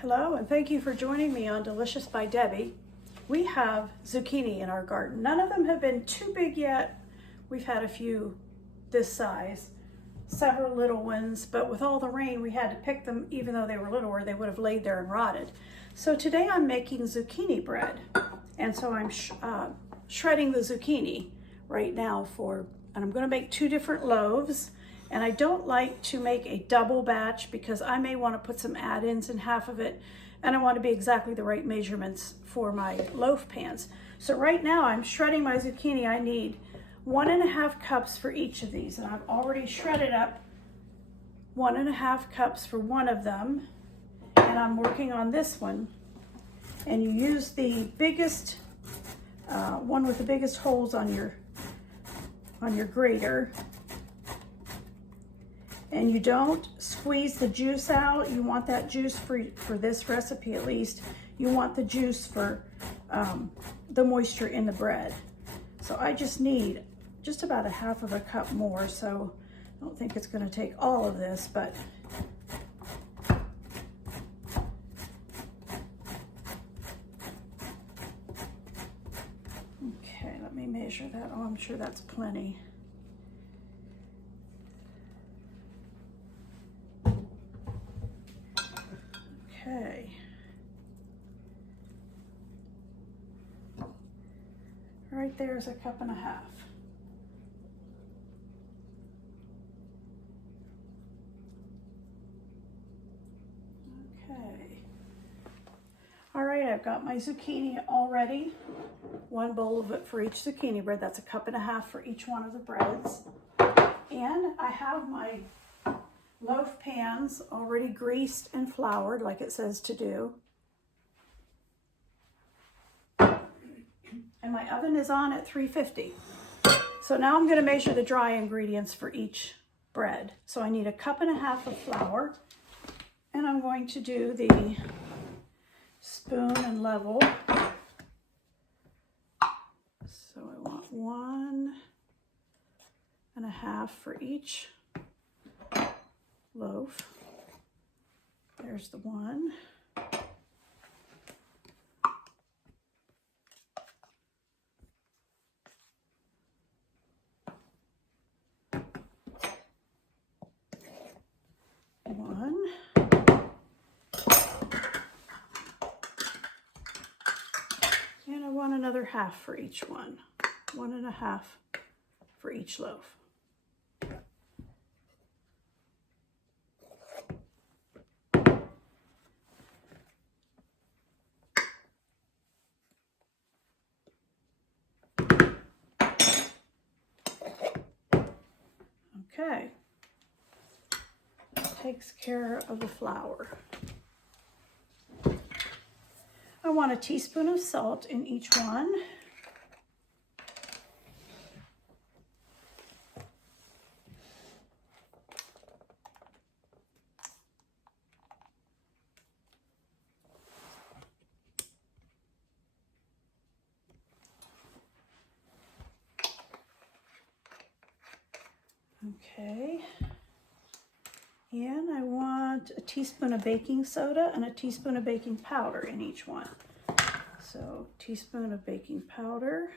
Hello, and thank you for joining me on Delicious by Debbie. We have zucchini in our garden. None of them have been too big yet. We've had a few this size, several little ones, but with all the rain, we had to pick them even though they were little, or they would have laid there and rotted. So today I'm making zucchini bread, and so I'm shredding the zucchini right now and I'm going to make two different loaves. And I don't like to make a double batch because I may want to put some add-ins in half of it, and I want to be exactly the right measurements for my loaf pans. So right now I'm shredding my zucchini. I need 1.5 cups for each of these, and I've already shredded up 1.5 cups for one of them, and I'm working on this one. And you use the biggest one with the biggest holes on your grater. And you don't squeeze the juice out. You want that juice for this recipe at least. You want the juice for the moisture in the bread. So I just need just about 1/2 cup more. So I don't think it's going to take all of this, but okay, let me measure that. Oh, I'm sure that's plenty. Okay. Right there's 1.5 cups. Okay. All right, I've got my zucchini all ready. 1 bowl of it for each zucchini bread. That's 1.5 cups for each one of the breads. And I have my loaf pans already greased and floured like it says to do. And my oven is on at 350. So now I'm going to measure the dry ingredients for each bread. So I need 1.5 cups of flour, and I'm going to do the spoon and level. So I want 1.5 for each loaf. There's the one. One. And I want another 1/2 for each one. 1.5 for each loaf. Okay, that takes care of the flour. I want 1 teaspoon of salt in each one. Okay, and I want 1 teaspoon of baking soda and 1 teaspoon of baking powder in each one. So, teaspoon of baking powder.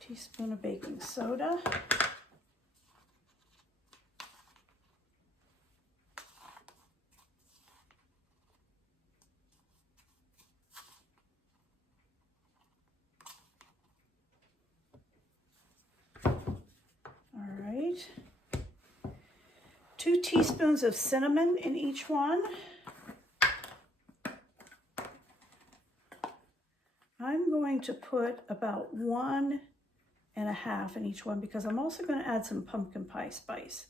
Teaspoon of baking soda. All right. 2 teaspoons of cinnamon in each one. I'm going to put about 1.5 in each one because I'm also going to add some pumpkin pie spice.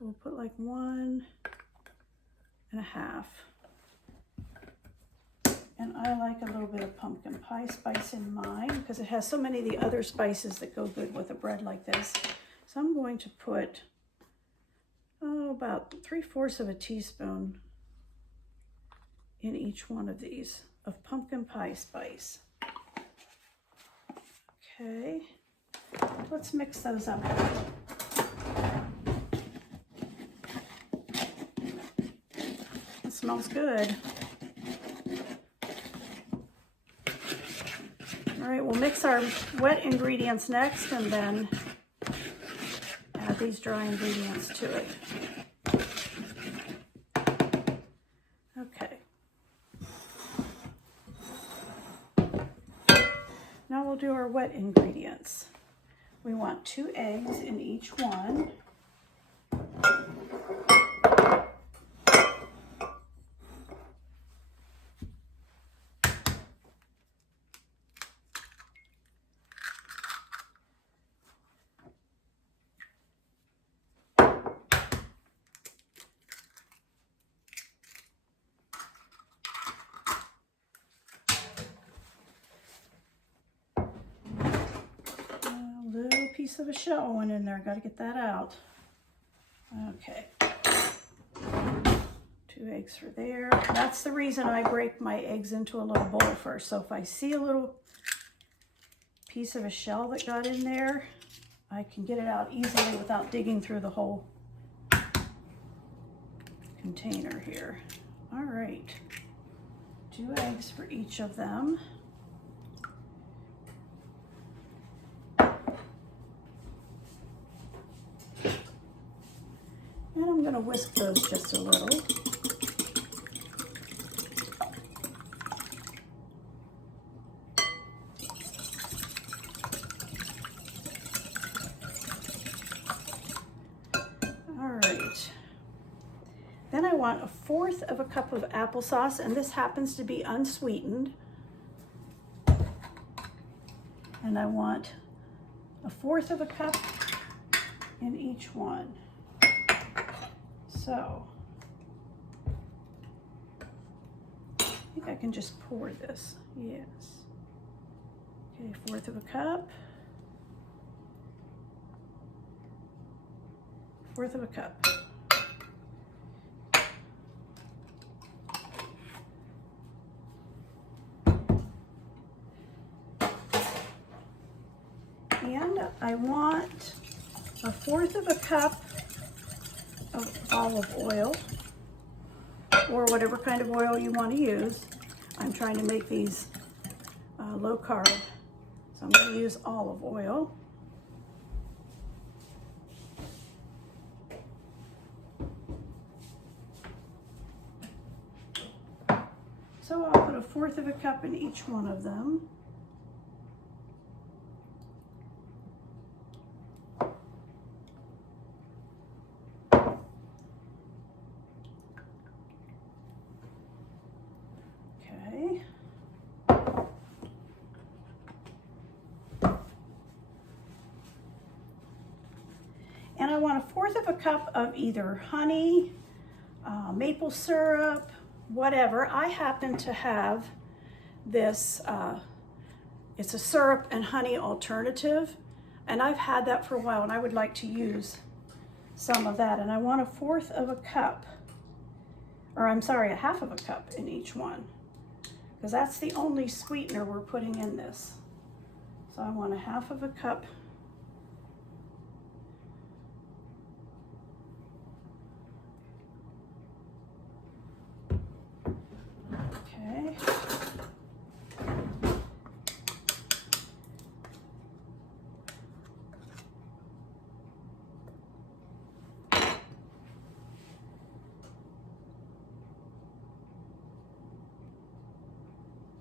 We'll put like 1.5. And I like a little bit of pumpkin pie spice in mine because it has so many of the other spices that go good with a bread like this. So I'm going to put, about 3/4 of a teaspoon in each one of these of pumpkin pie spice. Okay, let's mix those up. It smells good. All right, we'll mix our wet ingredients next and then add these dry ingredients to it. Okay. Now we'll do our wet ingredients. We want 2 eggs in each one. Piece of a shell went in there. Got to get that out. Okay. 2 eggs for there. That's the reason I break my eggs into a little bowl first. So if I see a little piece of a shell that got in there, I can get it out easily without digging through the whole container here. All right. 2 eggs for each of them. And I'm going to whisk those just a little. All right. Then I want 1/4 of a cup of applesauce, and this happens to be unsweetened. And I want 1/4 of a cup in each one. So, I think I can just pour this. Yes. Okay, 1/4 of a cup. 1/4 of a cup. And I want 1/4 of a cup of olive oil, or whatever kind of oil you want to use. I'm trying to make these low carb, so I'm going to use olive oil. So I'll put 1/4 of a cup in each one of them. And I want 1/4 of a cup of either honey, maple syrup, whatever. I happen to have this, it's a syrup and honey alternative, and I've had that for a while, and I would like to use some of that. And I want 1/4 of a cup, or I'm sorry, 1/2 of a cup in each one, because that's the only sweetener we're putting in this. So I want 1/2 of a cup. Okay.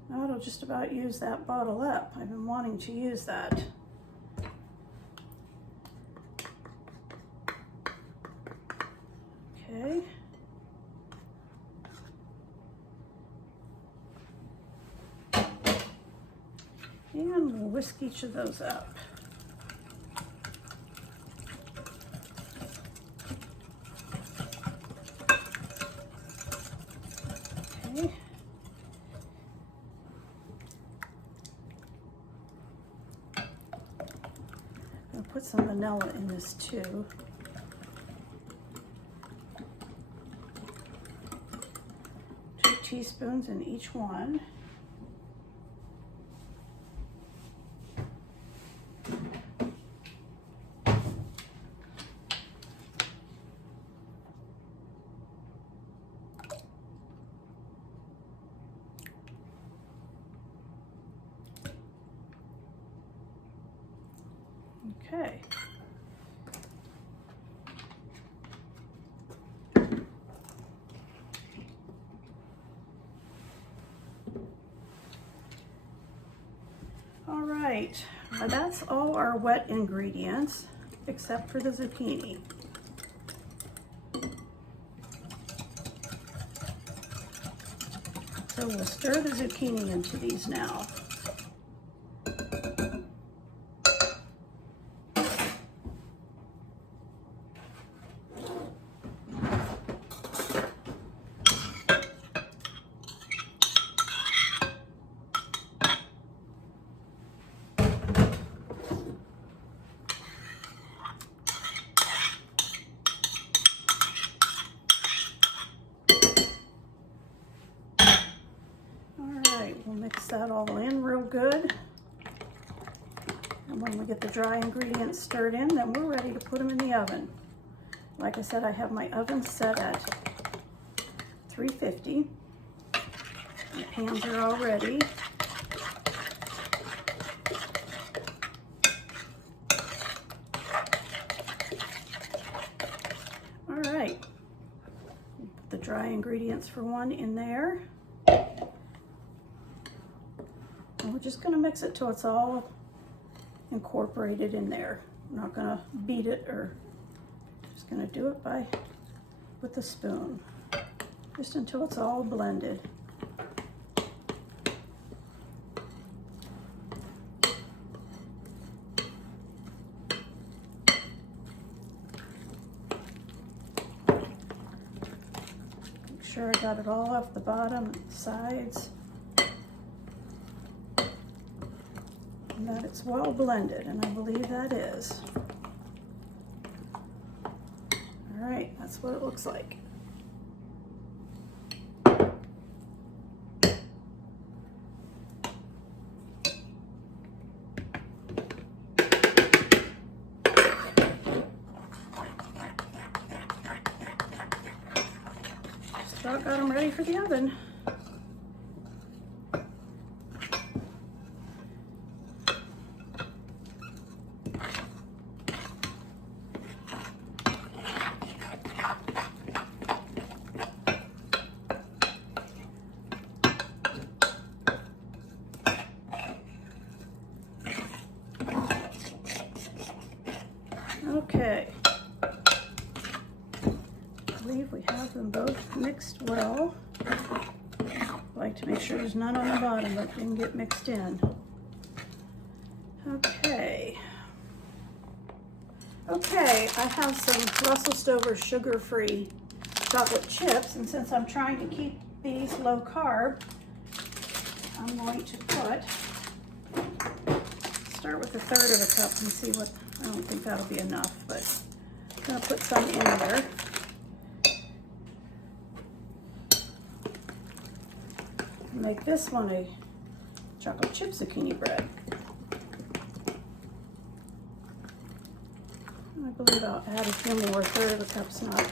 That'll just about use that bottle up. I've been wanting to use that. Okay. And we'll whisk each of those up. Okay. I'll put some vanilla in this too. 2 teaspoons in each one. Okay. All right, now that's all our wet ingredients except for the zucchini. So we'll stir the zucchini into these now. Mix that all in real good. And when we get the dry ingredients stirred in, then we're ready to put them in the oven. Like I said, I have my oven set at 350. The pans are all ready. All right. Put the dry ingredients for one in there. And we're just going to mix it till it's all incorporated in there. I'm not going to beat it, or just going to do it with a spoon, just until it's all blended. Make sure I got it all off the bottom and the sides. That it's well blended, and I believe that is. All right, that's what it looks like. Just about got them ready for the oven. Okay, I believe we have them both mixed well. I like to make sure there's none on the bottom that didn't get mixed in. Okay, I have some Russell Stover sugar-free chocolate chips, and since I'm trying to keep these low carb, I'm going to start with a third of a cup and see what. I don't think that'll be enough, but I'm going to put some in there. Make this one a chocolate chip zucchini bread. I believe I'll add a few more. A third of a cup's not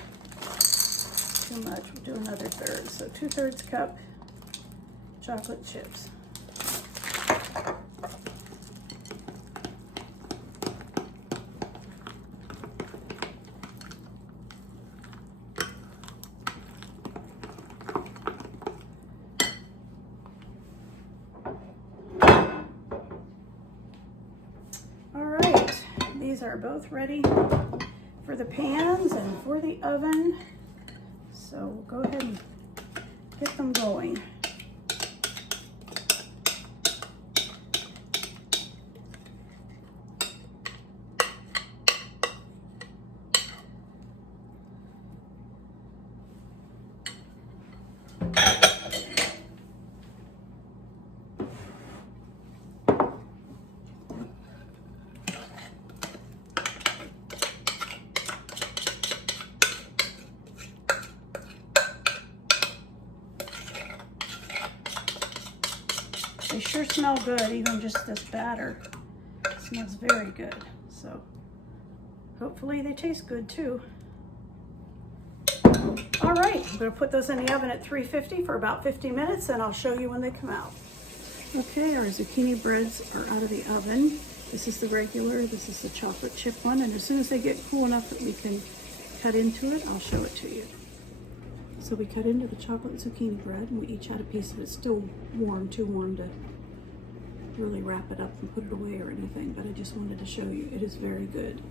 too much. We'll do another third. So 2/3 cup chocolate chips. These are both ready for the pans and for the oven. So we'll go ahead and get them going. They sure smell good, even just this batter. It smells very good. So hopefully they taste good too. All right, I'm gonna put those in the oven at 350 for about 50 minutes, and I'll show you when they come out. Okay, our zucchini breads are out of the oven, This is the regular, this is the chocolate chip one, and as soon as they get cool enough that we can cut into it, I'll show it to you. So we cut into the chocolate zucchini bread, and we each had a piece of it. It's still warm, too warm to really wrap it up and put it away or anything, but I just wanted to show you. It is very good.